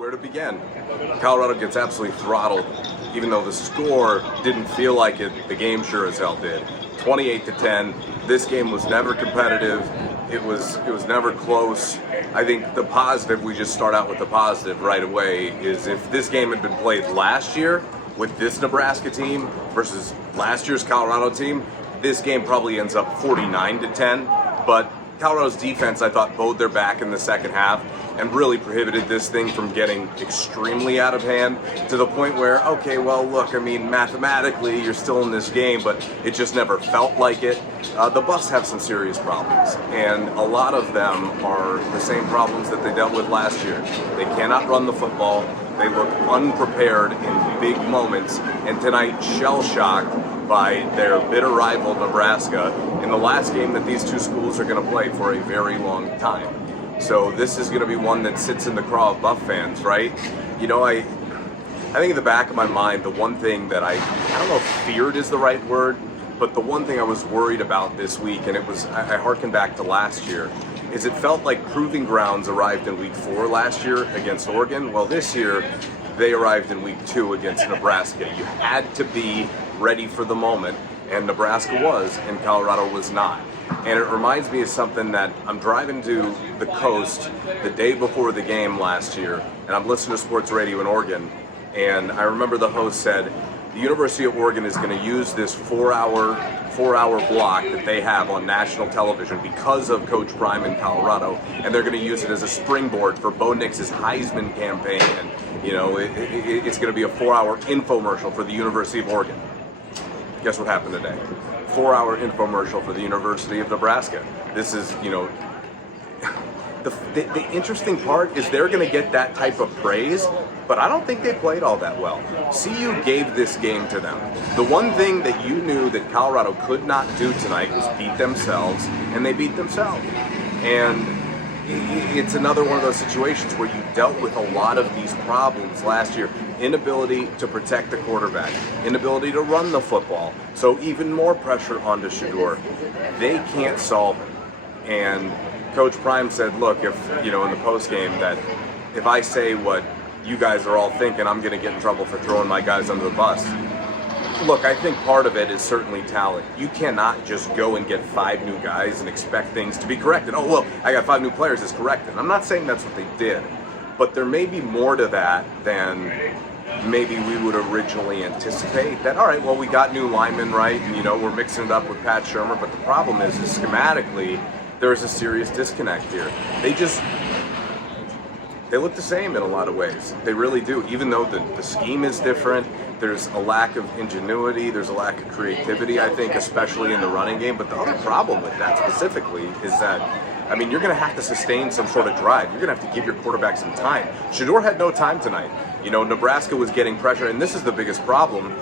where to begin. Colorado gets absolutely throttled, even though the score didn't feel like it. The game sure as hell did. 28-10. This game was never competitive. It was never close. I think the positive, we just start out with the positive right away, is if this game had been played last year with this Nebraska team versus last year's Colorado team, this game probably ends up 49-10. But Colorado's defense, I thought, bowed their back in the second half and really prohibited this thing from getting extremely out of hand to the point where, okay, well, look, I mean, mathematically, you're still in this game, but it just never felt like it. The Buffs have some serious problems, and a lot of them are the same problems that they dealt with last year. They cannot run the football. They look unprepared in big moments, and tonight, shell-shocked by their bitter rival, Nebraska, in the last game that these two schools are going to play for a very long time. So this is going to be one that sits in the craw of Buff fans, right? You know, I think in the back of my mind, the one thing that I don't know if feared is the right word, but the one thing I was worried about this week, and I harken back to last year, is it felt like proving grounds arrived in week 4 last year against Oregon. Well, this year, they arrived in week 2 against Nebraska. You had to be ready for the moment, and Nebraska was, and Colorado was not. And it reminds me of something that I'm driving to the coast the day before the game last year, and I'm listening to sports radio in Oregon, and I remember the host said, the University of Oregon is going to use this four-hour block that they have on national television because of Coach Prime in Colorado, and they're going to use it as a springboard for Bo Nix's Heisman campaign, and you know, it's going to be a 4-hour infomercial for the University of Oregon. Guess what happened today? 4-hour infomercial for the University of Nebraska. This is, you know, the interesting part is they're going to get that type of praise, but I don't think they played all that well. CU gave this game to them. The one thing that you knew that Colorado could not do tonight was beat themselves, and they beat themselves. And it's another one of those situations where you dealt with a lot of these problems last year. Inability to protect the quarterback, inability to run the football, so even more pressure onto Shedeur. They can't solve it. And Coach Prime said, look, if, you know, in the postgame that if I say what you guys are all thinking, I'm going to get in trouble for throwing my guys under the bus. Look, I think part of it is certainly talent. You cannot just go and get 5 new guys and expect things to be corrected. Oh, well, I got 5 new players, it's corrected. I'm not saying that's what they did, but there may be more to that than maybe we would originally anticipate. That, all right, well, we got new linemen, right? And, you know, we're mixing it up with Pat Shermer, but the problem is schematically, there's a serious disconnect here. They look the same in a lot of ways. They really do. Even though the scheme is different, there's a lack of ingenuity, there's a lack of creativity, I think, especially in the running game. But the other problem with that specifically is that, I mean, you're going to have to sustain some sort of drive. You're going to have to give your quarterback some time. Shedeur had no time tonight. You know, Nebraska was getting pressure, and this is the biggest problem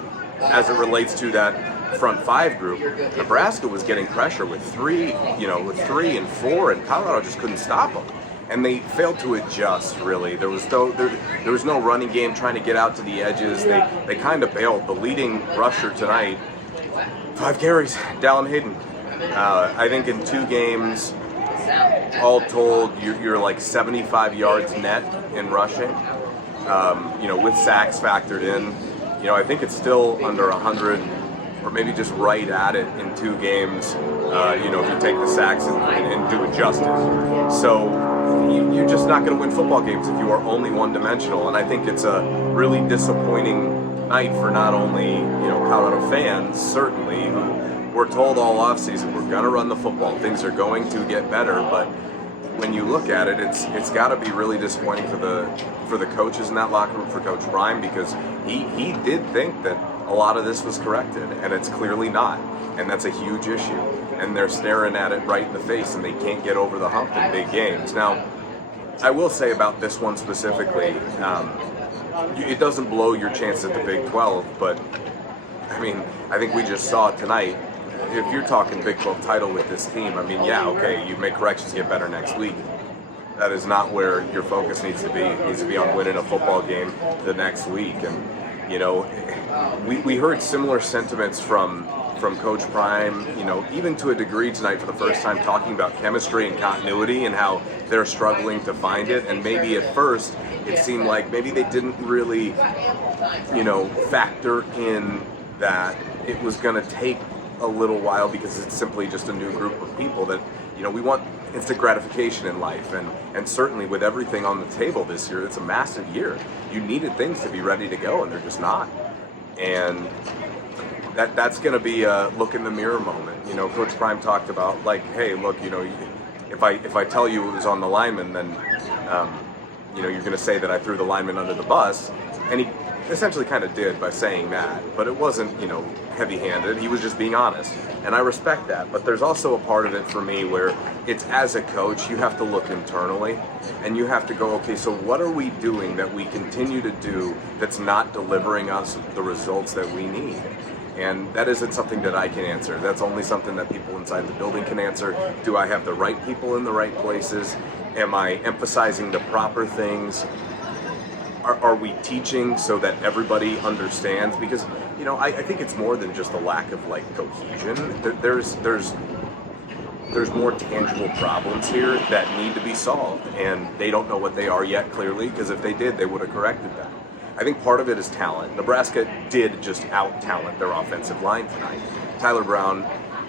as it relates to that front 5 group. Nebraska was getting pressure with 3 and 4, and Colorado just couldn't stop them. And they failed to adjust, really. There was no running game trying to get out to the edges. They kind of bailed. The leading rusher tonight, 5 carries, Dallin Hayden. I think in 2 games, all told, you're like 75 yards net in rushing. You know, with sacks factored in. You know, I think it's still under 100, or maybe just right at it in 2 games. You know, if you take the sacks and do adjust it. So you're just not going to win football games if you are only one-dimensional. And I think it's a really disappointing night for not only, you know, Colorado fans, certainly, who were told all offseason, we're going to run the football. Things are going to get better. But when you look at it, it's got to be really disappointing for the coaches in that locker room, for Coach Prime, because he did think that a lot of this was corrected, and it's clearly not. And that's a huge issue. And they're staring at it right in the face, and they can't get over the hump in big games. Now, I will say about this one specifically, it doesn't blow your chance at the Big 12, but, I mean, I think we just saw it tonight. If you're talking Big 12 title with this team, I mean, yeah, okay, you make corrections, get better next week. That is not where your focus needs to be. It needs to be on winning a football game the next week. And You know, we heard similar sentiments from Coach Prime, you know, even to a degree tonight for the first time, talking about chemistry and continuity and how they're struggling to find it. And maybe at first it seemed like maybe they didn't really, you know, factor in that it was going to take a little while because it's simply just a new group of people that, you know, we want instant gratification in life, and certainly with everything on the table this year, it's a massive year. You needed things to be ready to go, and they're just not. And that's going to be a look in the mirror moment. You know, Coach Prime talked about, like, hey, look, you know, if I tell you it was on the lineman, then you know, you're going to say that I threw the lineman under the bus, and he essentially kind of did by saying that, but it wasn't, you know, heavy-handed. He was just being honest, and I respect that. But there's also a part of it for me where it's, as a coach, you have to look internally, and you have to go, okay, so what are we doing that we continue to do that's not delivering us the results that we need? And that isn't something that I can answer. That's only something that people inside the building can answer. Do I have the right people in the right places? Am I emphasizing the proper things? Are we teaching so that everybody understands? Because, you know, I think it's more than just a lack of, like, cohesion. There's more tangible problems here that need to be solved, and they don't know what they are yet, clearly, because if they did, they would have corrected that. I think part of it is talent. Nebraska did just out-talent their offensive line tonight. Tyler Brown,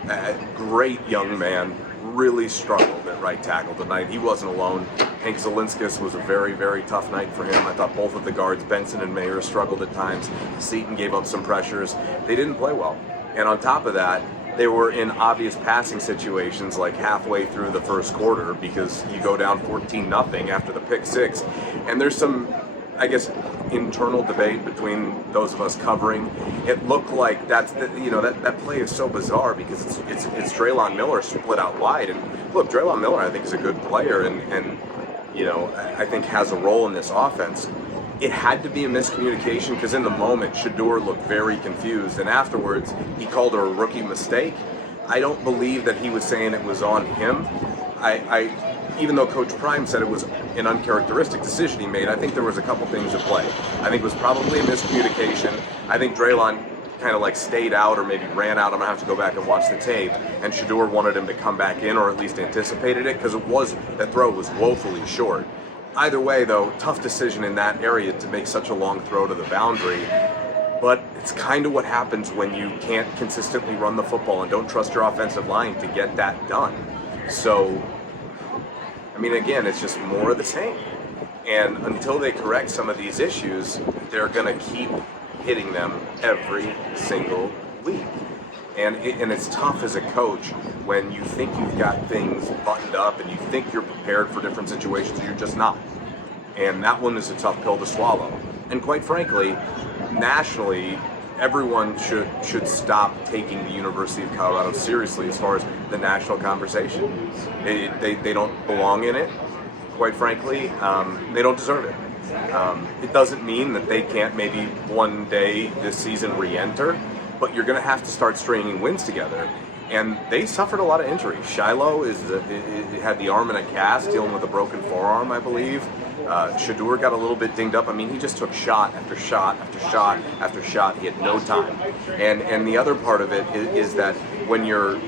a great young man, really struggled at right tackle tonight. He wasn't alone. Hank Zielinskis was a very, very tough night for him. I thought both of the guards, Benson and Mayer, struggled at times. Seaton gave up some pressures. They didn't play well. And on top of that, they were in obvious passing situations like halfway through the first quarter, because you go down 14-0 after the pick six. And there's some, I guess, internal debate between those of us covering. It looked like that play is so bizarre because it's Draylon Miller split out wide. And look, Draylon Miller, I think, is a good player and you know, I think has a role in this offense. It had to be a miscommunication because in the moment, Shedeur looked very confused, and afterwards he called her a rookie mistake. I don't believe that he was saying it was on him. Even though Coach Prime said it was an uncharacteristic decision he made, I think there was a couple things at play. I think it was probably a miscommunication. I think Draylon kind of like stayed out or maybe ran out. I'm going to have to go back and watch the tape. And Shedeur wanted him to come back in, or at least anticipated it, because that throw was woefully short. Either way, though, tough decision in that area to make such a long throw to the boundary. But it's kind of what happens when you can't consistently run the football and don't trust your offensive line to get that done. So, I mean, again, it's just more of the same. And until they correct some of these issues, they're going to keep hitting them every single week. And it's tough as a coach when you think you've got things buttoned up and you think you're prepared for different situations, and you're just not. And that one is a tough pill to swallow. And quite frankly, nationally, everyone should stop taking the University of Colorado seriously as far as the national conversation. They don't belong in it, quite frankly. They don't deserve it. It doesn't mean that they can't maybe one day this season re-enter, but you're going to have to start stringing wins together. And they suffered a lot of injuries. Shiloh had the arm in a cast, dealing with a broken forearm, I believe. Shedeur got a little bit dinged up. I mean, he just took shot after shot after shot after shot. He had no time. And the other part of it is that when you're,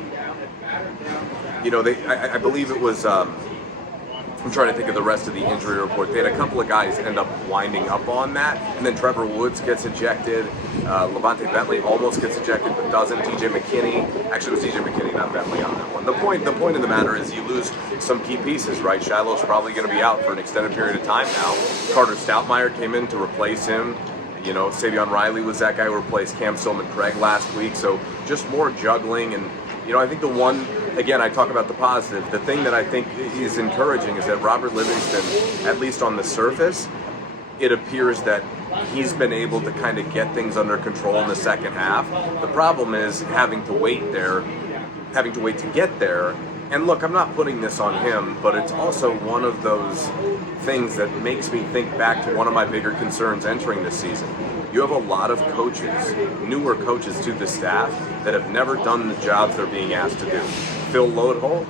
you know, I believe it was, I'm trying to think of the rest of the injury report. They had a couple of guys end up winding up on that, and then Trevor Woods gets ejected. Levante Bentley almost gets ejected, but doesn't. TJ McKinney, actually it was TJ McKinney, not Bentley on that one. The point of the matter is you lose some key pieces, right? Shiloh's probably going to be out for an extended period of time now. Carter Stoutmeyer came in to replace him. You know, Savion Riley was that guy who replaced Cam Silman-Craig last week. So just more juggling. And, you know, I think the one, again, I talk about the positive. The thing that I think is encouraging is that Robert Livingston, at least on the surface, it appears that he's been able to kind of get things under control in the second half. The problem is having to wait to get there. And look, I'm not putting this on him, but it's also one of those things that makes me think back to one of my bigger concerns entering this season. You have a lot of coaches, newer coaches to the staff, that have never done the jobs they're being asked to do. Phil Loadholt,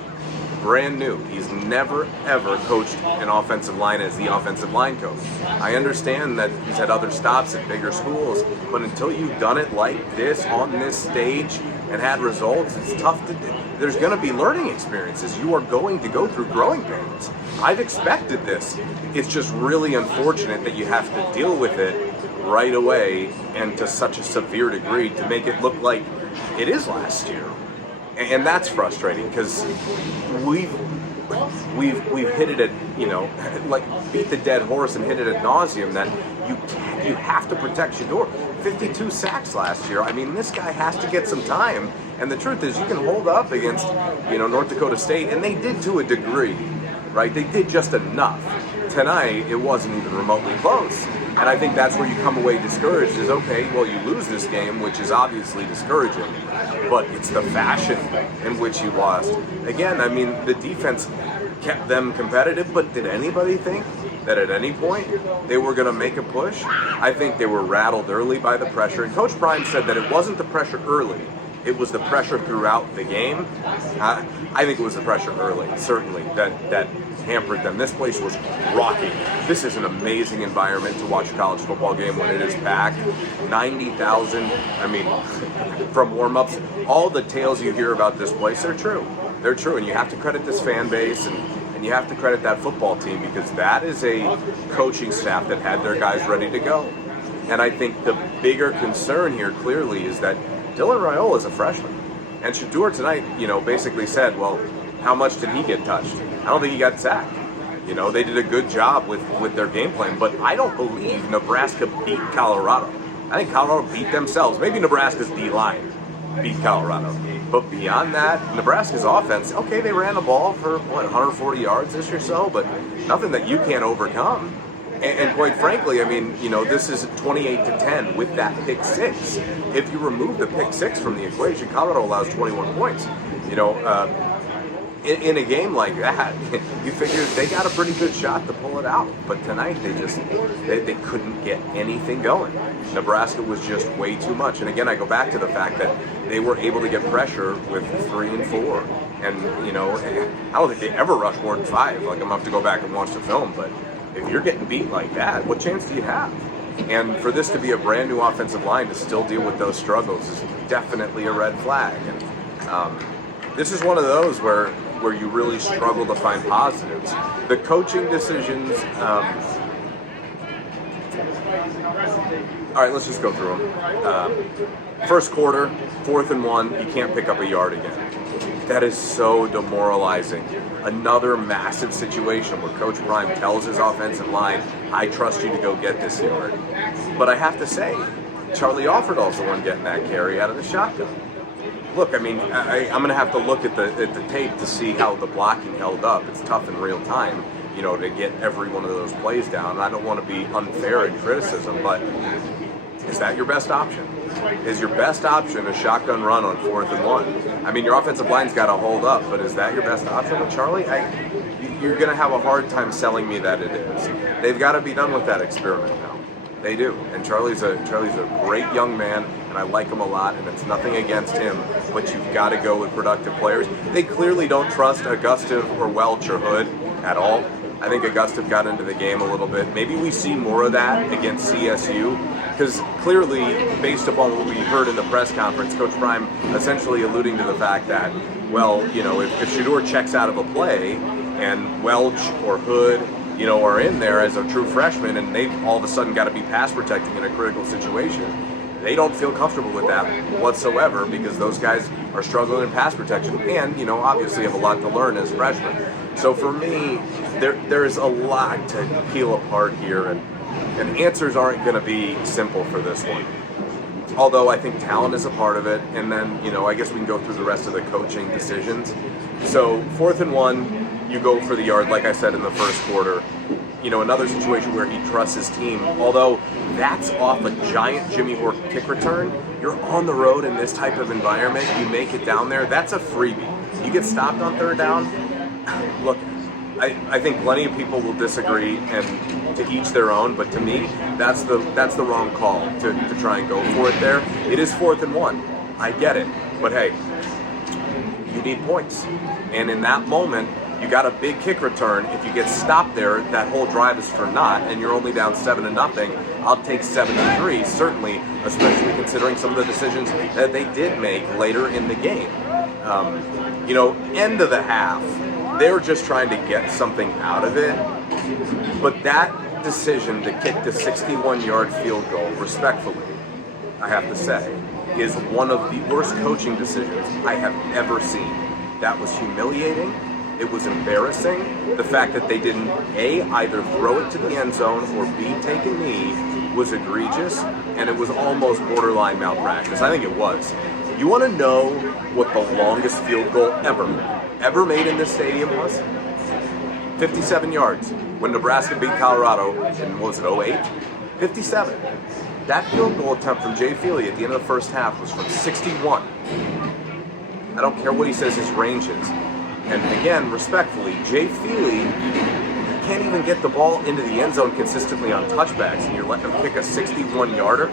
brand new. He's never, ever coached an offensive line as the offensive line coach. I understand that he's had other stops at bigger schools, but until you've done it like this on this stage and had results, it's tough to do. There's going to be learning experiences. You are going to go through growing pains. I've expected this. It's just really unfortunate that you have to deal with it right away and to such a severe degree to make it look like it is last year. And that's frustrating because we've hit it at, like, beat the dead horse and hit it ad nauseum that you have to protect Shedeur. 52 sacks last year. I mean, this guy has to get some time. And the truth is, you can hold up against, North Dakota State, and they did to a degree, right? They did just enough. Tonight, it wasn't even remotely close. And I think that's where you come away discouraged is, okay, well, you lose this game, which is obviously discouraging, but it's the fashion in which you lost. Again, I mean, the defense kept them competitive, but did anybody think that at any point they were going to make a push? I think they were rattled early by the pressure. And Coach Prime said that it wasn't the pressure early, it was the pressure throughout the game. I think it was the pressure early, certainly, that hampered them. This place was rocking. This is an amazing environment to watch a college football game when it is packed. 90,000, I mean, from warm-ups, all the tales you hear about this place, they're true. They're true, and you have to credit this fan base, and you have to credit that football team because that is a coaching staff that had their guys ready to go. And I think the bigger concern here clearly is that Dylan Raiola is a freshman. And Shedeur tonight, basically said, well, how much did he get touched? I don't think he got sacked. They did a good job with their game plan, but I don't believe Nebraska beat Colorado. I think Colorado beat themselves. Maybe Nebraska's D-line beat Colorado. But beyond that, Nebraska's offense, okay, they ran the ball for, 140 yards-ish or so, but nothing that you can't overcome. And quite frankly, I mean, this is 28-10 with that pick six. If you remove the pick six from the equation, Colorado allows 21 points. In a game like that, you figure they got a pretty good shot to pull it out. But tonight, they couldn't get anything going. Nebraska was just way too much. And again, I go back to the fact that they were able to get pressure with 3 and 4. And, I don't think they ever rushed more than 5. Like, I'm going to have to go back and watch the film. But if you're getting beat like that, what chance do you have? And for this to be a brand new offensive line to still deal with those struggles is definitely a red flag. And this is one of those where you really struggle to find positives. The coaching decisions, all right, let's just go through them. First quarter, 4th and 1, you can't pick up a yard again. That is so demoralizing. Another massive situation where Coach Prime tells his offensive line, I trust you to go get this yard. But I have to say, Charlie Offerdahl's the one getting that carry out of the shotgun. Look, I mean, I'm going to have to look at the tape to see how the blocking held up. It's tough in real time, to get every one of those plays down. I don't want to be unfair in criticism, but is that your best option? Is your best option a shotgun run on 4th and 1? I mean, your offensive line's got to hold up, but is that your best option with Charlie? You're going to have a hard time selling me that it is. They've got to be done with that experiment now. They do. And Charlie's a great young man, and I like him a lot, and it's nothing against him, but you've got to go with productive players. They clearly don't trust Augustive or Welch or Hood at all. I think Augustive got into the game a little bit. Maybe we see more of that against CSU, because clearly, based upon what we heard in the press conference, Coach Prime essentially alluding to the fact that, well, if Shedeur checks out of a play and Welch or Hood, are in there as a true freshman and they've all of a sudden got to be pass protecting in a critical situation, they don't feel comfortable with that whatsoever because those guys are struggling in pass protection and, obviously have a lot to learn as freshmen. So for me, there's a lot to peel apart here, and answers aren't going to be simple for this one. Although I think talent is a part of it, and then, I guess we can go through the rest of the coaching decisions. So 4th and 1, you go for the yard, like I said in the first quarter. Another situation where he trusts his team, although that's off a giant Jimmy Hork kick return. You're on the road in this type of environment, you make it down there, that's a freebie. You get stopped on 3rd down, look, I think plenty of people will disagree, and to each their own, but to me, that's the wrong call to try and go for it there. It is 4th and 1, I get it, but hey, you need points. And in that moment, you got a big kick return. If you get stopped there, that whole drive is for naught, and you're only down 7-0. I'll take 7-3, certainly, especially considering some of the decisions that they did make later in the game. End of the half, they were just trying to get something out of it. But that decision to kick the 61-yard field goal, respectfully, I have to say, is one of the worst coaching decisions I have ever seen. That was humiliating. It was embarrassing. The fact that they didn't, A, either throw it to the end zone or B, take a knee was egregious, and it was almost borderline malpractice. I think it was. You want to know what the longest field goal ever made in this stadium was? 57 yards. When Nebraska beat Colorado in, what was it, 08? 57. That field goal attempt from Jay Feely at the end of the first half was from 61. I don't care what he says his range is. And again, respectfully, Jay Feely can't even get the ball into the end zone consistently on touchbacks, and you're letting him kick a 61-yarder?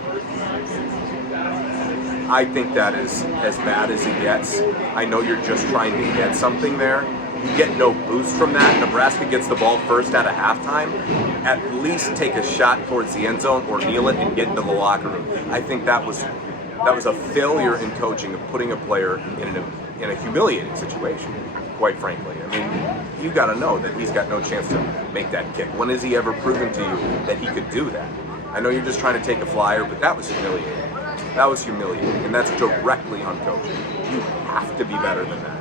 I think that is as bad as it gets. I know you're just trying to get something there. You get no boost from that. Nebraska gets the ball first out of halftime. At least take a shot towards the end zone or kneel it and get into the locker room. I think that was a failure in coaching of putting a player in a humiliating situation, quite frankly. I mean, you got to know that he's got no chance to make that kick. When has he ever proven to you that he could do that? I know you're just trying to take a flyer, but that was humiliating. That was humiliating, and that's directly on coaching. You have to be better than that.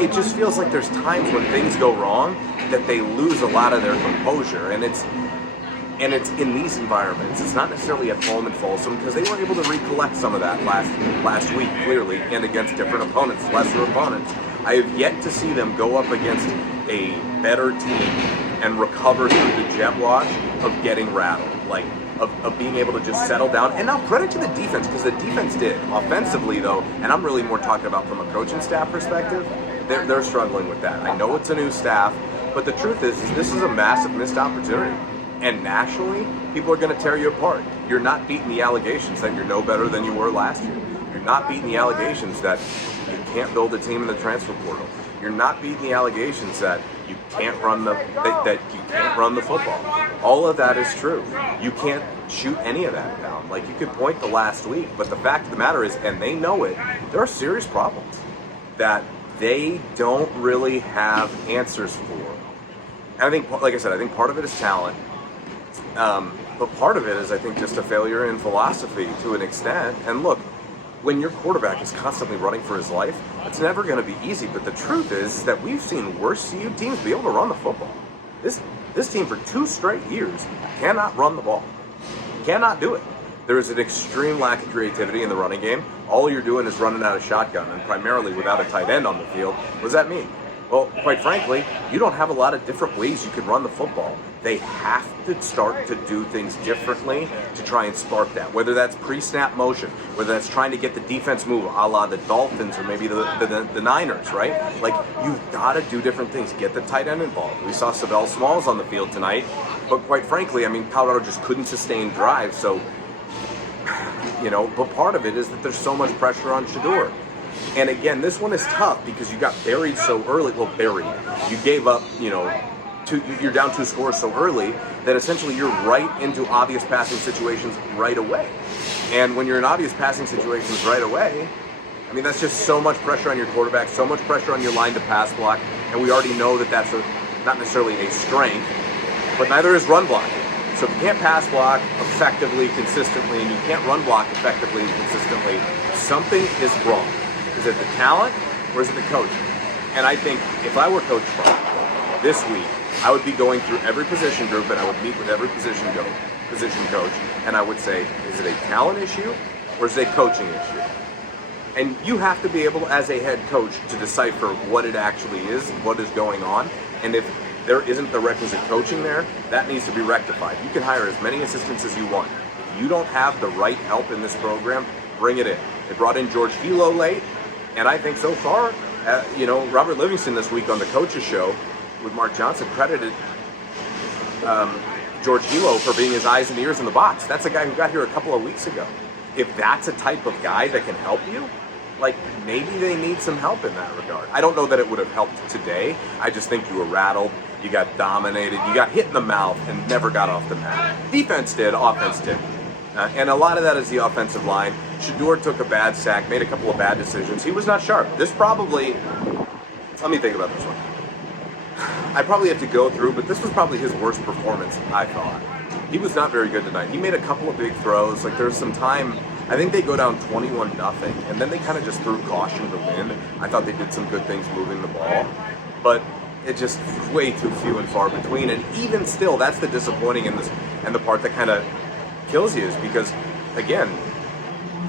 It just feels like there's times when things go wrong that they lose a lot of their composure, and it's in these environments. It's not necessarily at home in Folsom, because they were able to recollect some of that last week, clearly, and against different opponents, lesser opponents. I have yet to see them go up against a better team and recover through the jet wash of getting rattled, of being able to just settle down. And now credit to the defense, because the defense did. Offensively, though, and I'm really more talking about from a coaching staff perspective, they're struggling with that. I know it's a new staff, but the truth is this is a massive missed opportunity. And nationally, people are going to tear you apart. You're not beating the allegations that you're no better than you were last year. You're not beating the allegations that you can't build a team in the transfer portal. You're not beating the allegations that you can't run the football. All of that is true. You can't shoot any of that down. Like, you could point to last week, but the fact of the matter is, and they know it, there are serious problems that they don't really have answers for. And I think, like I said, I think part of it is talent. But part of it is, I think, just a failure in philosophy to an extent. And look, when your quarterback is constantly running for his life, it's never going to be easy. But the truth is that we've seen worse CU teams be able to run the football. This team for 2 straight years cannot run the ball. Cannot do it. There is an extreme lack of creativity in the running game. All you're doing is running out of shotgun, and primarily without a tight end on the field. What does that mean? Well, quite frankly, you don't have a lot of different ways you can run the football. They have to start to do things differently to try and spark that. Whether that's pre-snap motion, whether that's trying to get the defense move a la the Dolphins or maybe the Niners, right? Like, you've got to do different things. Get the tight end involved. We saw Savell Smalls on the field tonight, but quite frankly, I mean, Colorado just couldn't sustain drives, so, but part of it is that there's so much pressure on Shedeur. And again, this one is tough because you got buried so early. Well, buried. You gave up, you're down 2 scores so early that essentially you're right into obvious passing situations right away. And when you're in obvious passing situations right away, I mean, that's just so much pressure on your quarterback, so much pressure on your line to pass block. And we already know that that's not necessarily a strength, but neither is run blocking. So if you can't pass block effectively, consistently, and you can't run block effectively and consistently, something is wrong. Is it the talent or is it the coaching? And I think if I were Coach Trump this week, I would be going through every position group and I would meet with every position coach, and I would say, is it a talent issue or is it a coaching issue? And you have to be able, as a head coach, to decipher what it actually is, what is going on, and if there isn't the requisite coaching there, that needs to be rectified. You can hire as many assistants as you want. If you don't have the right help in this program, bring it in. They brought in George Hilo late, and I think so far, Robert Livingston this week on the Coaches Show with Mark Johnson credited George Hilo for being his eyes and ears in the box. That's a guy who got here a couple of weeks ago. If that's a type of guy that can help you, like maybe they need some help in that regard. I don't know that it would have helped today. I just think you were rattled. You got dominated. You got hit in the mouth and never got off the mat. Defense did. Offense did. And a lot of that is the offensive line. Shedeur took a bad sack, made a couple of bad decisions. He was not sharp. This probably, let me think about this one. I probably have to go through, but this was probably his worst performance, I thought. He was not very good tonight. He made a couple of big throws. Like, there's some time, I think they go down 21-0, and then they kind of just threw caution to win. I thought they did some good things moving the ball, but it just way too few and far between. And even still, that's the disappointing in this, and the part that kind of kills you is because, again,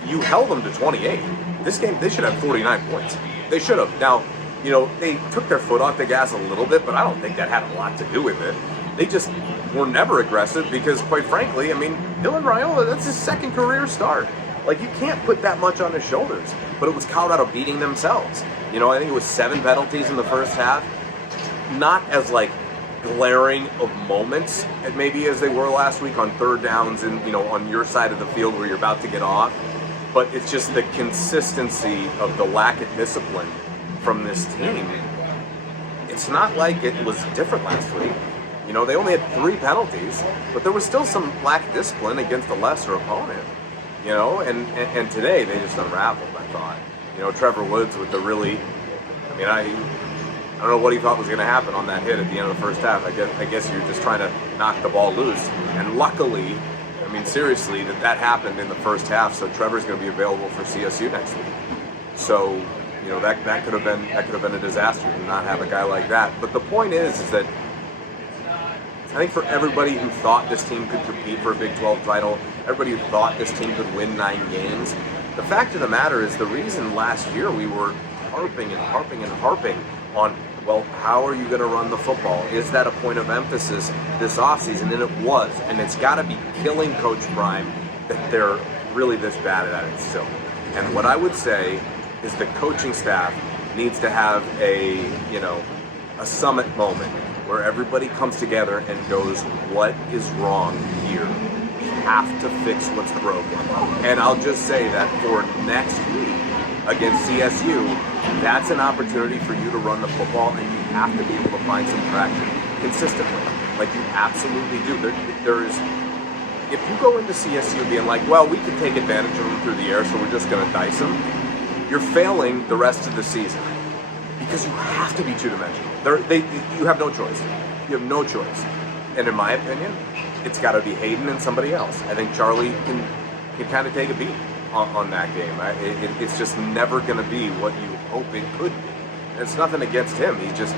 you held them to 28. This game, they should have 49 points. They should have. Now, you know, they took their foot off the gas a little bit, but I don't think that had a lot to do with it. They just were never aggressive because, quite frankly, I mean, Dylan Raiola, that's his second career start. Like, you can't put that much on his shoulders. But it was Colorado beating themselves. You know, I think it was 7 penalties in the first half. Not as, like, glaring of moments maybe as they were last week on third downs and, you know, on your side of the field where you're about to get off. But it's just the consistency of the lack of discipline from this team. It's not like it was different last week. You know, they only had 3 penalties, but there was still some lack of discipline against a lesser opponent. You know, and today they just unraveled, I thought. You know, Trevor Woods with the really, I mean, I don't know what he thought was going to happen on that hit at the end of the first half. I guess you're just trying to knock the ball loose. And luckily, I mean, seriously, that happened in the first half, so Trevor's going to be available for CSU next week. So, you know, that could have been a disaster to not have a guy like that. But the point is that I think for everybody who thought this team could compete for a Big 12 title, everybody who thought this team could win 9 games, the fact of the matter is the reason last year we were harping on, well, how are you going to run the football? Is that a point of emphasis this offseason? And it was. And it's got to be killing Coach Prime that they're really this bad at it still. And what I would say is the coaching staff needs to have a summit moment where everybody comes together and goes, what is wrong here? We have to fix what's broken. And I'll just say that for next week against CSU, that's an opportunity for you to run the football, and you have to be able to find some traction consistently. Like, you absolutely do. There is, if you go into CSU being like, well, we can take advantage of them through the air, so we're just going to dice them, you're failing the rest of the season because you have to be two-dimensional. You have no choice. You have no choice. And in my opinion, it's got to be Hayden and somebody else. I think Charlie can kind of take a beat on that game. It's just never going to be what you hope it could be. And it's nothing against him. He's just,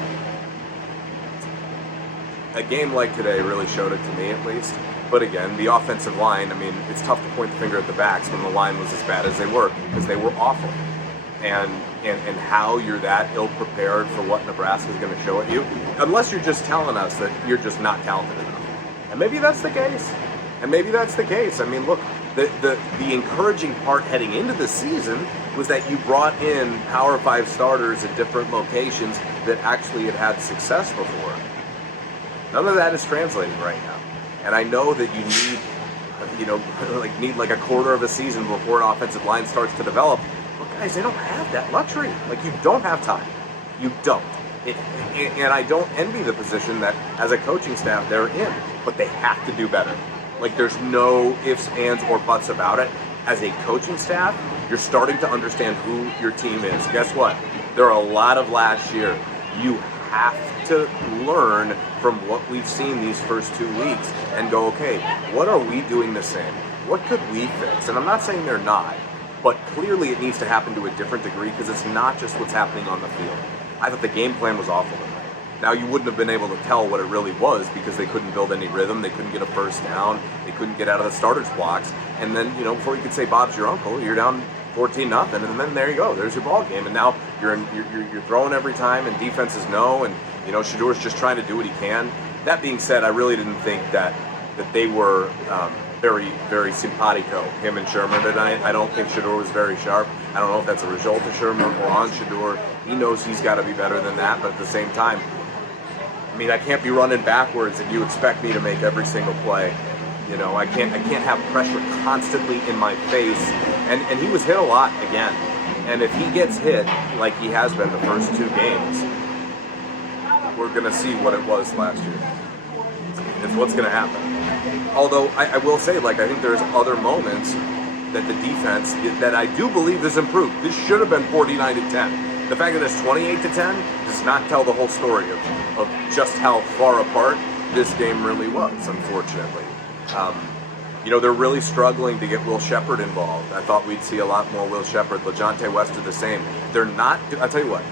a game like today really showed it to me at least. But again, the offensive line, I mean, it's tough to point the finger at the backs when the line was as bad as they were because they were awful. And how you're that ill-prepared for what Nebraska is going to show at you, unless you're just telling us that you're just not talented enough. And maybe that's the case. I mean, look, the encouraging part heading into the season was that you brought in Power 5 starters at different locations that actually had success before. None of that is translating right now. And I know that you need like a quarter of a season before an offensive line starts to develop. But guys, they don't have that luxury. Like, you don't have time. You don't. And I don't envy the position that as a coaching staff they're in, but they have to do better. Like, there's no ifs, ands, or buts about it. As a coaching staff, you're starting to understand who your team is. Guess what? There are a lot of last year. You have to learn from what we've seen these first 2 weeks and go, okay, what are we doing the same? What could we fix? And I'm not saying they're not, but clearly it needs to happen to a different degree because it's not just what's happening on the field. I thought the game plan was awful tonight. Now, you wouldn't have been able to tell what it really was because they couldn't build any rhythm. They couldn't get a first down. They couldn't get out of the starters' blocks. And then, before you could say Bob's your uncle, you're down 14-0, and then there you go. There's your ball game. And now you're throwing every time, and defenses know, and Shedeur's just trying to do what he can. That being said, I really didn't think that they were very, very simpatico, him and Shermer tonight. I don't think Shedeur was very sharp. I don't know if that's a result of Shermer or on Shedeur. He knows he's got to be better than that, but at the same time, I mean, I can't be running backwards and you expect me to make every single play. I can't have pressure constantly in my face. And he was hit a lot again. And if he gets hit like he has been the first 2 games, we're going to see what it was last year. It's what's going to happen. Although I will say, like, I think there's other moments that the defense that I do believe has improved. This should have been 49-10. The fact that it's 28-10 does not tell the whole story of just how far apart this game really was, unfortunately. They're really struggling to get Will Sheppard involved. I thought we'd see a lot more Will Sheppard. LaJohntay West are the same. They're not, I'll tell you what,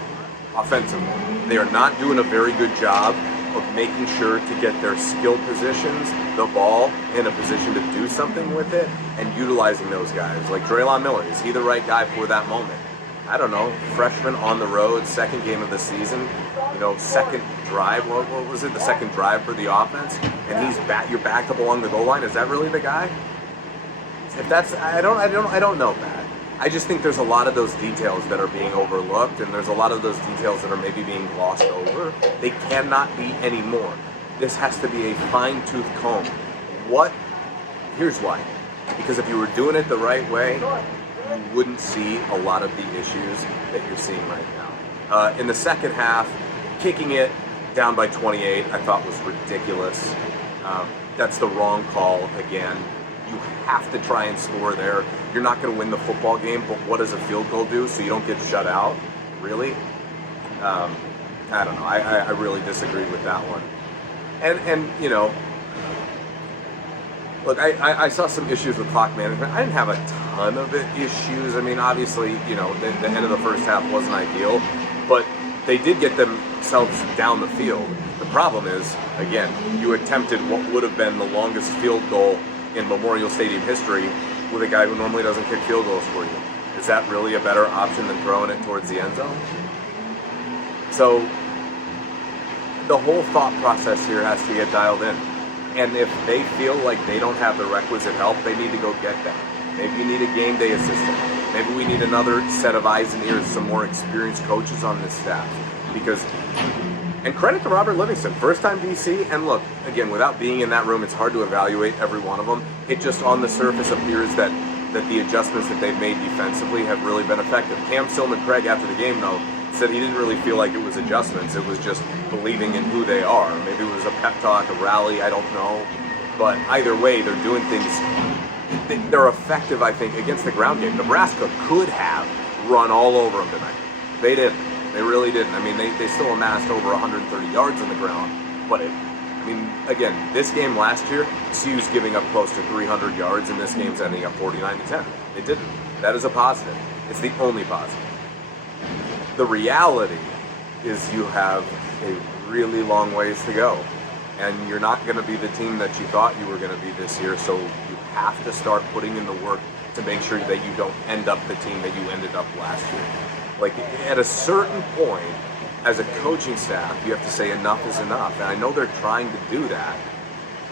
offensively, they are not doing a very good job of making sure to get their skill positions, the ball, in a position to do something with it, and utilizing those guys. Like Draylon Miller, is he the right guy for that moment? I don't know. Freshman on the road, second game of the season, second drive. What was it? The second drive for the offense, and you're backed up along the goal line. Is that really the guy? If that's, I don't know, Matt. I just think there's a lot of those details that are being overlooked, and there's a lot of those details that are maybe being glossed over. They cannot be anymore. This has to be a fine-tooth comb. Here's why. Because if you were doing it the right way, you wouldn't see a lot of the issues that you're seeing right now. In the second half, kicking it down by 28, I thought was ridiculous. That's the wrong call again. You have to try and score there. You're not going to win the football game, but what does a field goal do so you don't get shut out? Really? I don't know. I really disagreed with that one. And look, I saw some issues with clock management. I didn't have a ton of issues. I mean, obviously, the end of the first half wasn't ideal, but they did get themselves down the field. The problem is, again, you attempted what would have been the longest field goal in Memorial Stadium history with a guy who normally doesn't kick field goals for you. Is that really a better option than throwing it towards the end zone? So the whole thought process here has to get dialed in. And if they feel like they don't have the requisite help, they need to go get that. Maybe you need a game day assistant. Maybe we need another set of eyes and ears, some more experienced coaches on this staff. And credit to Robert Livingston, first-time DC, and look, again, without being in that room, it's hard to evaluate every one of them. It just on the surface appears that the adjustments that they've made defensively have really been effective. Cam Silman-Craig, after the game, though, said he didn't really feel like it was adjustments. It was just believing in who they are. Maybe it was a pep talk, a rally, I don't know. But either way, they're doing things. They're effective, I think, against the ground game. Nebraska could have run all over them tonight. They didn't. They really didn't. I mean, they still amassed over 130 yards on the ground. But, again, this game last year, CU's giving up close to 300 yards, and this game's ending up 49-10. It didn't. That is a positive. It's the only positive. The reality is you have a really long ways to go. And you're not going to be the team that you thought you were going to be this year, so you have to start putting in the work to make sure that you don't end up the team that you ended up last year. Like, at a certain point, as a coaching staff, you have to say enough is enough. And I know they're trying to do that.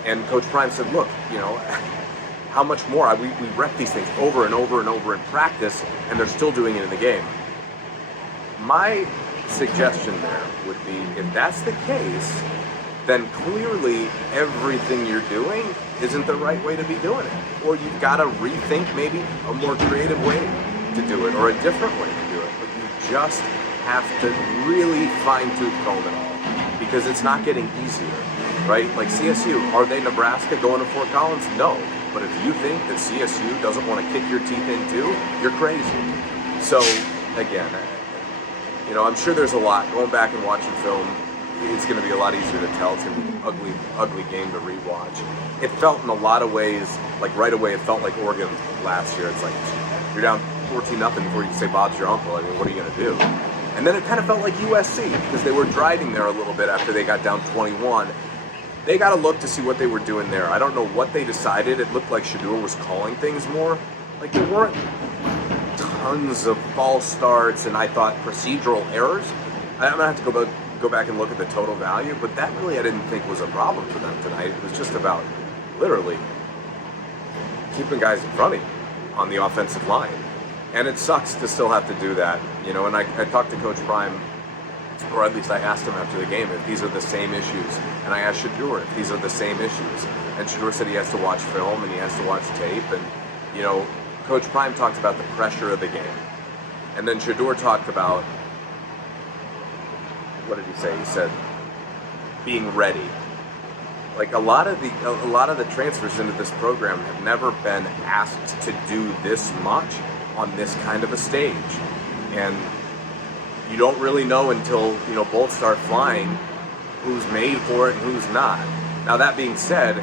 And Coach Prime said, look, how much more? We rep these things over and over and over in practice, and they're still doing it in the game. My suggestion there would be, if that's the case, then clearly everything you're doing isn't the right way to be doing it. Or you've got to rethink maybe a more creative way to do it, or a different way to do it. But you just have to really fine-tooth comb it all, because it's not getting easier, right? Like CSU, are they Nebraska going to Fort Collins? No. But if you think that CSU doesn't want to kick your teeth in too, you're crazy. So, again, I'm sure there's a lot. Going back and watching film, it's going to be a lot easier to tell. It's going to be an ugly game to rewatch. It felt in a lot of ways, like right away, it felt like Oregon last year. It's like, you're down 14-0 before you can say Bob's your uncle. I mean, what are you going to do? And then it kind of felt like USC, because they were driving there a little bit after they got down 21. They got to look to see what they were doing there. I don't know what they decided. It looked like Shedeur was calling things more. Like, there weren't tons of false starts, and I thought procedural errors. I'm going to have to go back and look at the total value, but that really I didn't think was a problem for them tonight. It was just about literally keeping guys in front of you on the offensive line. And it sucks to still have to do that, and I talked to Coach Prime, or at least I asked him after the game if these are the same issues. And I asked Shedeur if these are the same issues. And Shedeur said he has to watch film and he has to watch tape. And, Coach Prime talked about the pressure of the game. And then Shedeur talked about, what did he say? He said, being ready. Like a lot of the transfers into this program have never been asked to do this much on this kind of a stage. And you don't really know until, bolts start flying who's made for it and who's not. Now that being said,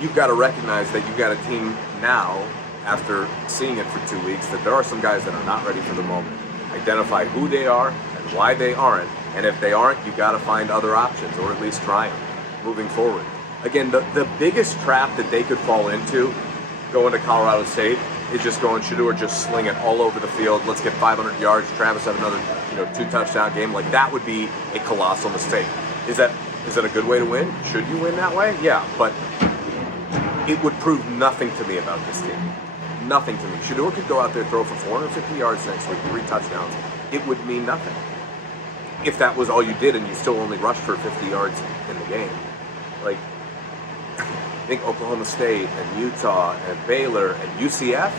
you've got to recognize that you've got a team now, after seeing it for 2 weeks, that there are some guys that are not ready for the moment. Identify who they are and why they aren't, and if they aren't, you've got to find other options, or at least try them moving forward. Again, the biggest trap that they could fall into going to Colorado State is just going, Shedeur, just sling it all over the field. Let's get 500 yards. Travis have another 2-touchdown game. Like, that would be a colossal mistake. Is that a good way to win? Should you win that way? Yeah, but it would prove nothing to me about this team. Nothing to me. Shedeur could go out there, throw for 450 yards next week, 3 touchdowns. It would mean nothing if that was all you did and you still only rushed for 50 yards in the game. Like, I think Oklahoma State and Utah and Baylor and UCF,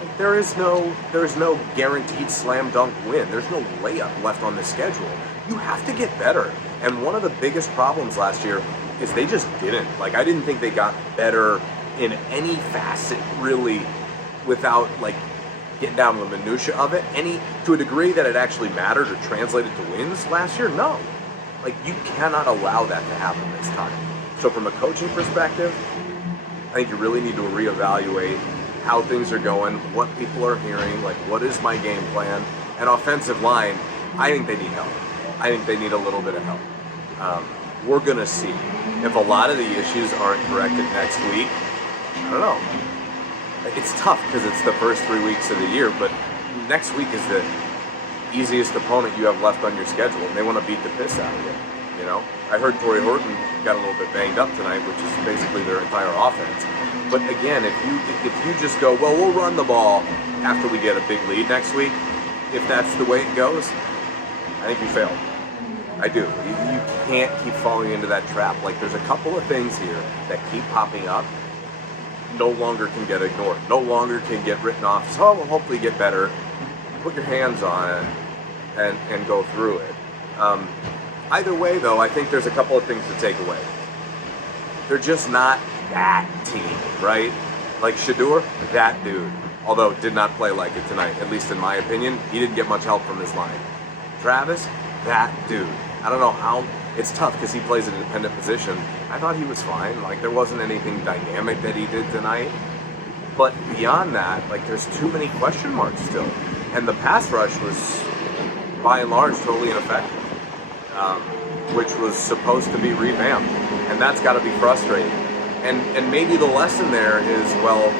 like, there is no guaranteed slam dunk win. There's no layup left on the schedule. You have to get better. And one of the biggest problems last year is they just didn't. Like, I didn't think they got better in any facet, really, without, like, getting down to the minutia of it. To a degree that it actually mattered or translated to wins last year? No. Like, you cannot allow that to happen this time. So from a coaching perspective, I think you really need to reevaluate how things are going, what people are hearing, like, what is my game plan? And offensive line, I think they need help. I think they need a little bit of help. We're going to see. If a lot of the issues aren't corrected next week, I don't know. It's tough because it's the first 3 weeks of the year, but next week is the easiest opponent you have left on your schedule, and they want to beat the piss out of you. I heard Torrey Horton got a little bit banged up tonight, which is basically their entire offense. But again, if you just go, well, we'll run the ball after we get a big lead next week, if that's the way it goes, I think you failed. I do. You can't keep falling into that trap. Like, there's a couple of things here that keep popping up, no longer can get ignored, no longer can get written off as, oh, we'll hopefully get better. Put your hands on it and go through it. Either way, though, I think there's a couple of things to take away. They're just not that team, right? Like Shedeur, that dude. Although did not play like it tonight, at least in my opinion. He didn't get much help from his line. Travis, that dude. I don't know how. It's tough because he plays a dependent position. I thought he was fine. Like, there wasn't anything dynamic that he did tonight. But beyond that, like, there's too many question marks still. And the pass rush was, by and large, totally ineffective. Which was supposed to be revamped, and that's got to be frustrating. And maybe the lesson there is, well,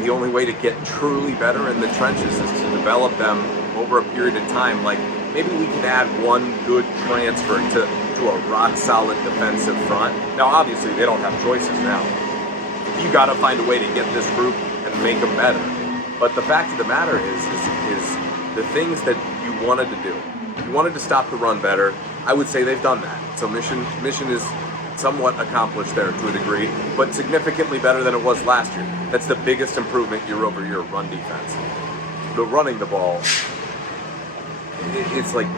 the only way to get truly better in the trenches is to develop them over a period of time. Like, maybe we can add one good transfer to a rock-solid defensive front. Now, obviously, they don't have choices now. You got to find a way to get this group and make them better. But the fact of the matter is the things that you wanted to do. You wanted to stop the run better. I would say they've done that. So mission is somewhat accomplished there to a degree, but significantly better than it was last year. That's the biggest improvement year over year, run defense. The running the ball, it's like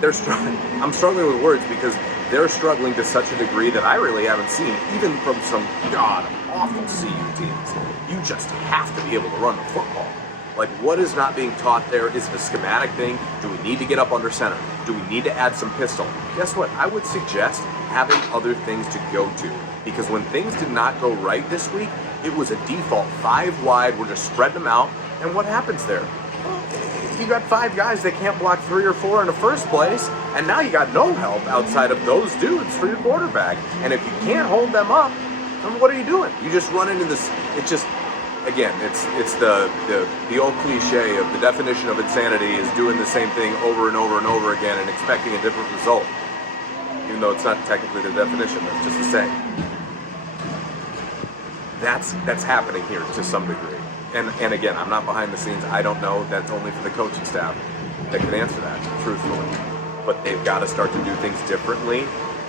they're struggling. I'm struggling with words because they're struggling to such a degree that I really haven't seen, even from some god-awful CU teams. You just have to be able to run the football. Like, what is not being taught there is the schematic thing. Do we need to get up under center? Do we need to add some pistol? Guess what? I would suggest having other things to go to. Because when things did not go right this week, it was a default 5 wide. We're just spreading them out. And what happens there? You got 5 guys that can't block 3 or 4 in the first place. And now you got no help outside of those dudes for your quarterback. And if you can't hold them up, then what are you doing? You just run into this. It's just... Again, it's the old cliche of the definition of insanity is doing the same thing over and over and over again and expecting a different result. Even though it's not technically the definition, that's just the saying. That's happening here to some degree. And again, I'm not behind the scenes. I don't know. That's only for the coaching staff that can answer that, truthfully. But they've got to start to do things differently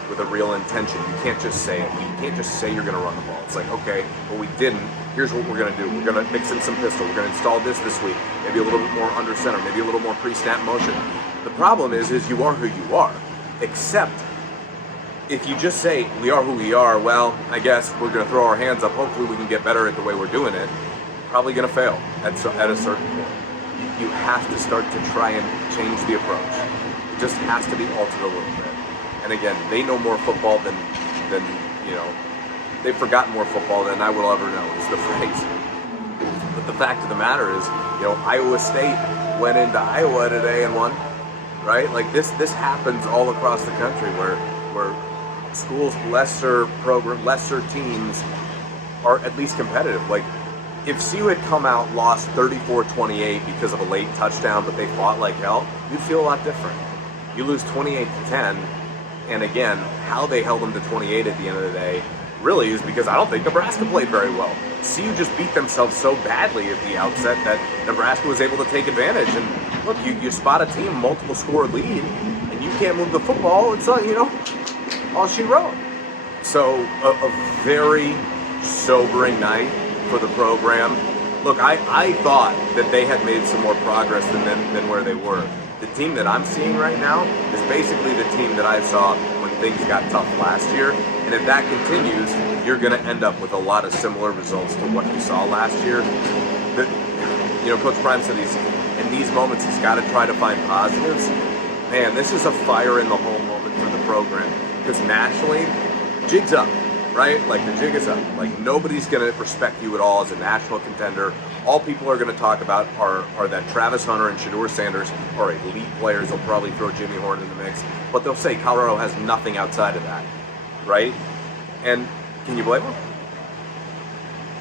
with a real intention. You can't just say it. You can't just say you're going to run the ball. It's like, okay, well, we didn't. Here's what we're going to do. We're going to mix in some pistol. We're going to install this week. Maybe a little bit more under center. Maybe a little more pre-snap motion. The problem is you are who you are. Except if you just say, we are who we are, well, I guess we're going to throw our hands up. Hopefully we can get better at the way we're doing it. Probably going to fail at a certain point. You have to start to try and change the approach. It just has to be altered a little bit. And again, they know more football than they've forgotten more football than I will ever know, is the phrase. But the fact of the matter is, Iowa State went into Iowa today and won, right? Like this happens all across the country where schools, lesser teams are at least competitive. Like if CU had come out, lost 34-28 because of a late touchdown, but they fought like hell, you'd feel a lot different. You lose 28-10, and again, how they held them to 28 at the end of the day really is because I don't think Nebraska played very well. CU just beat themselves so badly at the outset that Nebraska was able to take advantage. And look, you spot a team, multiple score lead, and you can't move the football. It's all she wrote. So a very sobering night for the program. Look, I thought that they had made some more progress than where they were. The team that I'm seeing right now is basically the team that I saw when things got tough last year. And if that continues, you're going to end up with a lot of similar results to what you saw last year. Coach Prime said in these moments he's got to try to find positives. Man, this is a fire in the hole moment for the program because nationally, jig's up. Right? Like the jig is up. Like nobody's going to respect you at all as a national contender. All people are going to talk about are that Travis Hunter and Deion Sanders are elite players. They'll probably throw Jimmy Horn in the mix, but they'll say Colorado has nothing outside of that, right? And can you blame them?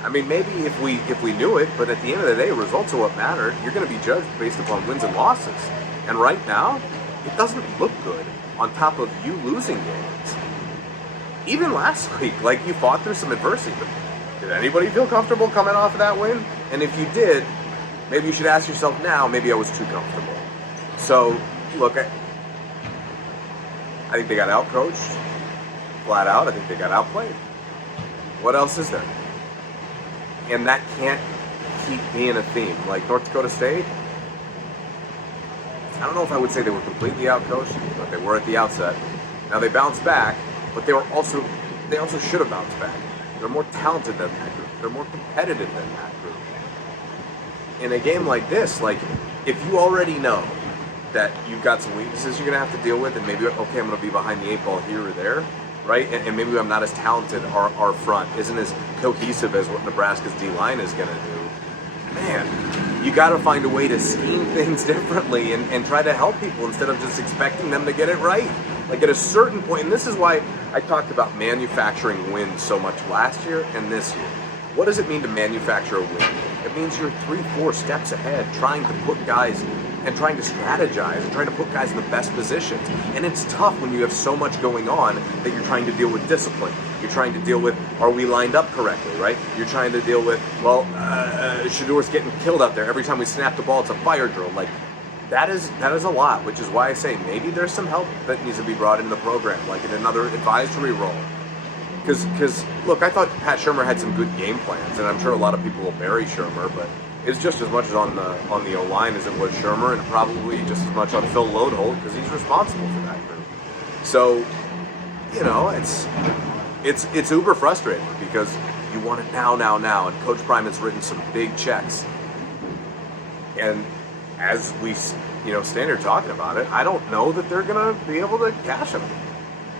I mean, maybe if we knew it, but at the end of the day, results are what matter. You're going to be judged based upon wins and losses, and right now, it doesn't look good. On top of you losing games. Even last week, like you fought through some adversity, but did anybody feel comfortable coming off of that win? And if you did, maybe you should ask yourself now, maybe I was too comfortable. So, look, I think they got outcoached, flat out. I think they got outplayed. What else is there? And that can't keep being a theme. Like North Dakota State, I don't know if I would say they were completely outcoached, but they were at the outset. Now they bounced back. But they also should have bounced back. They're more talented than that group. They're more competitive than that group. In a game like this, like if you already know that you've got some weaknesses you're going to have to deal with, and maybe, okay, I'm going to be behind the 8 ball here or there, right? And maybe I'm not as talented. Our front isn't as cohesive as what Nebraska's D-line is going to do. Man, you got to find a way to scheme things differently and try to help people instead of just expecting them to get it right. Like at a certain point, and this is why I talked about manufacturing wins so much last year and this year. What does it mean to manufacture a win? It means you're 3-4 steps ahead, trying to put guys and trying to strategize and trying to put guys in the best positions. And it's tough when you have so much going on that you're trying to deal with discipline. You're trying to deal with, are we lined up correctly, right? You're trying to deal with, Shador's getting killed out there. Every time we snap the ball, it's a fire drill. Like, that is a lot, which is why I say maybe there's some help that needs to be brought into the program, like in another advisory role. Because look, I thought Pat Shurmur had some good game plans, and I'm sure a lot of people will bury Shurmur, but it's just as much as on the O-line as it was Shurmur, and probably just as much on Phil Lodeholt because he's responsible for that group. So, it's uber frustrating because you want it now, and Coach Prime has written some big checks, and as we stand here talking about it, I don't know that they're going to be able to cash them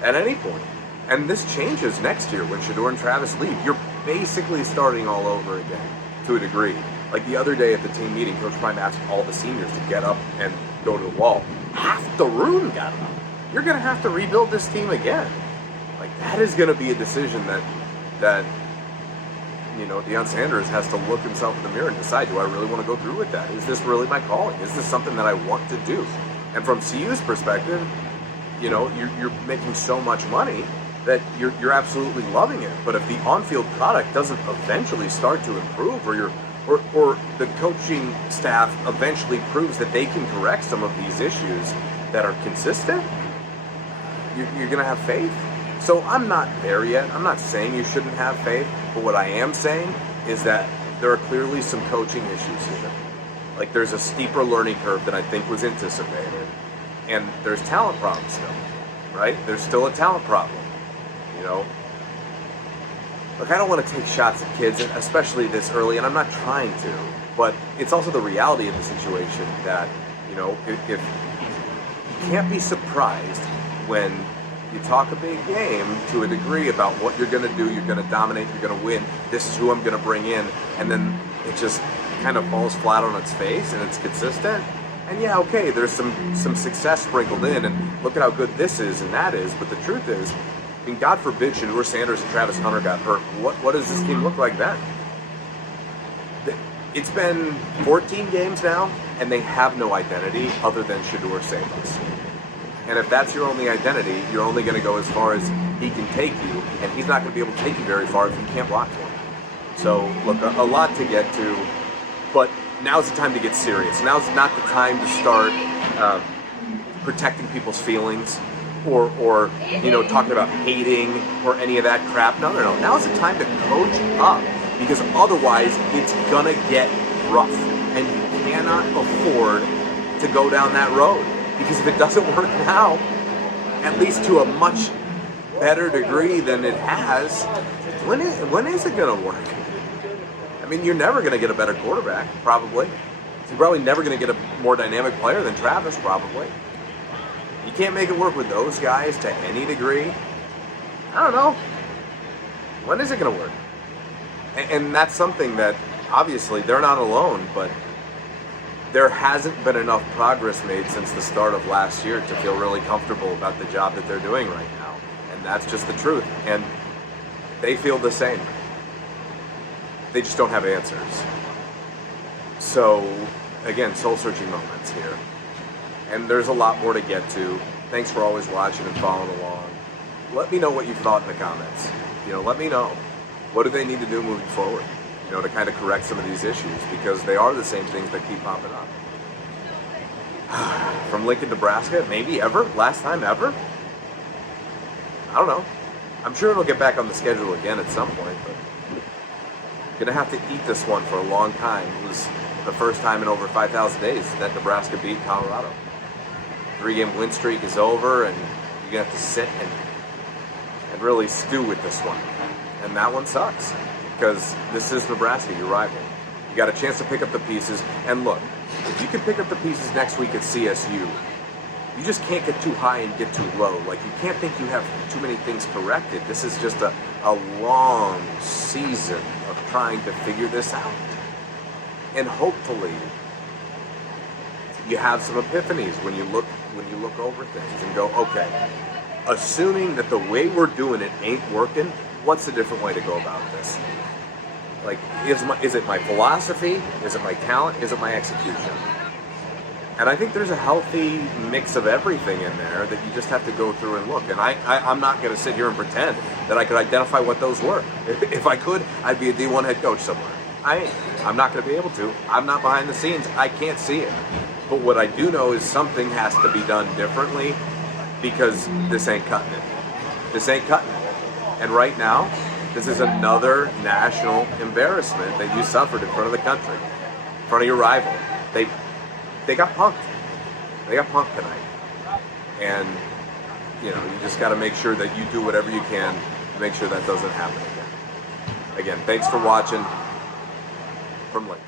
at any point. And this changes next year when Shador and Travis leave. You're basically starting all over again to a degree. Like the other day at the team meeting, Coach Prime asked all the seniors to get up and go to the wall. Half the room got up. You're going to have to rebuild this team again. Like that is going to be a decision that Deion Sanders has to look himself in the mirror and decide, do I really want to go through with that? Is this really my calling? Is this something that I want to do? And from CU's perspective, you're making so much money that you're absolutely loving it. But if the on-field product doesn't eventually start to improve, or the coaching staff eventually proves that they can correct some of these issues that are consistent, you're going to have faith. So I'm not there yet. I'm not saying you shouldn't have faith, but what I am saying is that there are clearly some coaching issues here. Like, there's a steeper learning curve than I think was anticipated. And there's talent problems still, right? There's still a talent problem, you know? Look, I don't want to take shots at kids, especially this early, and I'm not trying to, but it's also the reality of the situation that, you know, if you can't be surprised when you talk a big game to a degree about what you're going to do, you're going to dominate, you're going to win, this is who I'm going to bring in, and then it just kind of falls flat on its face and it's consistent. And yeah, okay, there's some success sprinkled in, and look at how good this is and that is, but the truth is, I mean, God forbid Deion Sanders and Travis Hunter got hurt. What does this team look like then? It's been 14 games now, and they have no identity other than Deion Sanders. And if that's your only identity, you're only going to go as far as he can take you, and he's not going to be able to take you very far if you can't block for him. So, look, a lot to get to, but now's the time to get serious. Now's not the time to start protecting people's feelings or you know, talking about hating or any of that crap. No. Now's the time to coach up, because otherwise it's going to get rough, and you cannot afford to go down that road. Because if it doesn't work now, at least to a much better degree than it has, when is it going to work? I mean, you're never going to get a better quarterback, probably. You're probably never going to get a more dynamic player than Travis, probably. You can't make it work with those guys to any degree. I don't know. When is it going to work? And that's something that, obviously, they're not alone, but there hasn't been enough progress made since the start of last year to feel really comfortable about the job that they're doing right now. And that's just the truth. And they feel the same. They just don't have answers. So, again, soul-searching moments here. And there's a lot more to get to. Thanks for always watching and following along. Let me know what you thought in the comments. You know, let me know. What do they need to do moving forward? You know, to kind of correct some of these issues, because they are the same things that keep popping up. From Lincoln, Nebraska, maybe ever? Last time ever? I don't know. I'm sure it'll get back on the schedule again at some point, but gonna have to eat this one for a long time. It was the first time in over 5,000 days that Nebraska beat Colorado. 3-game win streak is over, and you're gonna have to sit and really stew with this one. And that one sucks, because this is Nebraska, your rival. You got a chance to pick up the pieces, and look, if you can pick up the pieces next week at CSU, you just can't get too high and get too low. Like, you can't think you have too many things corrected. This is just a long season of trying to figure this out. And hopefully, you have some epiphanies when you look over things and go, okay, assuming that the way we're doing it ain't working, what's a different way to go about this? Like, is it my philosophy? Is it my talent? Is it my execution? And I think there's a healthy mix of everything in there that you just have to go through and look. And I'm not going to sit here and pretend that I could identify what those were. If I could, I'd be a D1 head coach somewhere. I'm not going to be able to. I'm not behind the scenes. I can't see it. But what I do know is something has to be done differently, because this ain't cutting it. This ain't cutting it. And right now, this is another national embarrassment that you suffered in front of the country, in front of your rival. They got punked. They got punked tonight. And, you know, you just got to make sure that you do whatever you can to make sure that doesn't happen again. Again, thanks for watching from Lincoln.